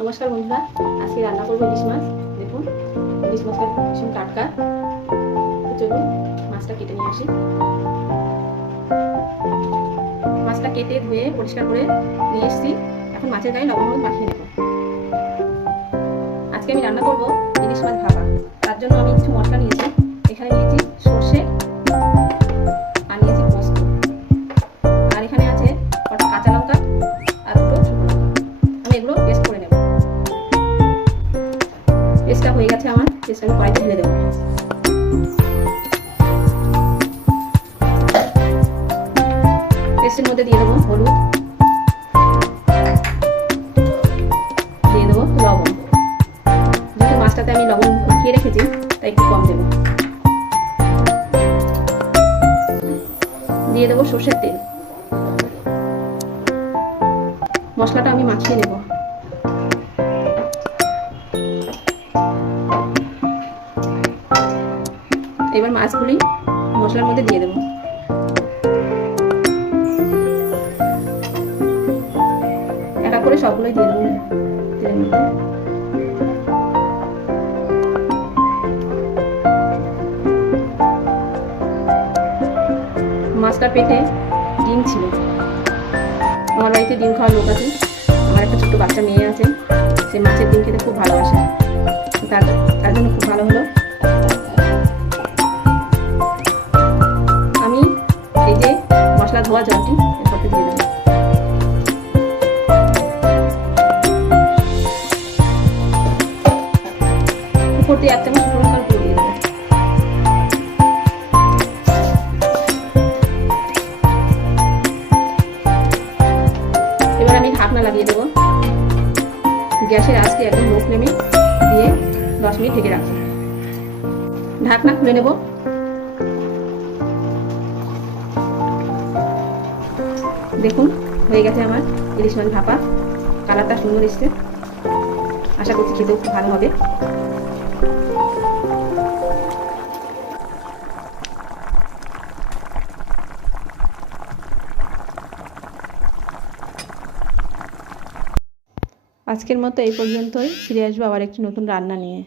নমস্কার বন্ধুরা, আজকে রান্না করবো ইলিশ মাছ। দেখুন, ইলিশ মাছটা ভীষণ টাটকা। চলুন মাছটা কেটে নিয়ে আসি। মাছটা কেটে ধুয়ে পরিষ্কার করে নিয়ে এসেছি। এখন মাছের গায়ে লবণ হলুদ মাখিয়ে নেব। আজকে আমি রান্না করবো ইলিশ মাছ ভাপা। তার জন্য আমি কিছু মশলা নিয়েছি। এখানে নিয়েছি সর্ষে, আর নিয়েছি পোস্ত, আর এখানে আছে কটা কাঁচা লঙ্কা আর দুটো শুকনো লঙ্কা। আমি এগুলো পেস্ট করে নেব। পেস্টটা হয়ে গেছে আমার। পেস্টটা আমি কড়াইতে ঢেলে দেবো। পেস্টের মধ্যে দিয়ে দেবো হলুদ, দিয়ে দেবো লবণ। যেহেতু মাছটাতে আমি লবণ মাখিয়ে রেখেছি তাই একটু কম দেবো। দিয়ে দেবো সর্ষের তেল। মশলাটা আমি মাখিয়ে নেব। এবার মাছগুলি মশলার মধ্যে দিয়ে দেবো। একটা করে সবগুলোই দিয়ে দেবো তেলের মধ্যে। মাছটার পেটে ডিম ছিল। আমার বাড়িতে ডিম খাওয়ার লোক আছে। আমার একটা ছোট্ট বাচ্চা মেয়ে আছে, সে মাছের ডিম খেতে খুব ভালোবাসে। তার জন্য খুব ভালো হলো। আমি এই যে মশলা ধোয়া জলটি এর মধ্যে দিয়ে দেবো। উপর দিয়ে 1 চামচ শুকনো লঙ্কার গুঁড়ো দিয়ে দেবো। এবার আমি ঢাকনা লাগিয়ে দেবো। গ্যাসের আঁচটি একদম লো ফ্লেমে দিয়ে 10 মিনিট ঢেকে রাখবো। ঢাকনা খুলে নেব। দেখুন, হয়ে গেছে আমার ইলিশ মাছ ভাপা। কালারটা সুন্দর এসছে। আশা করছি খেতেও খুব ভালো হবে। আজকের মতো এই পর্যন্তই। ফিরে আসবো আবার একটি নতুন রান্না নিয়ে।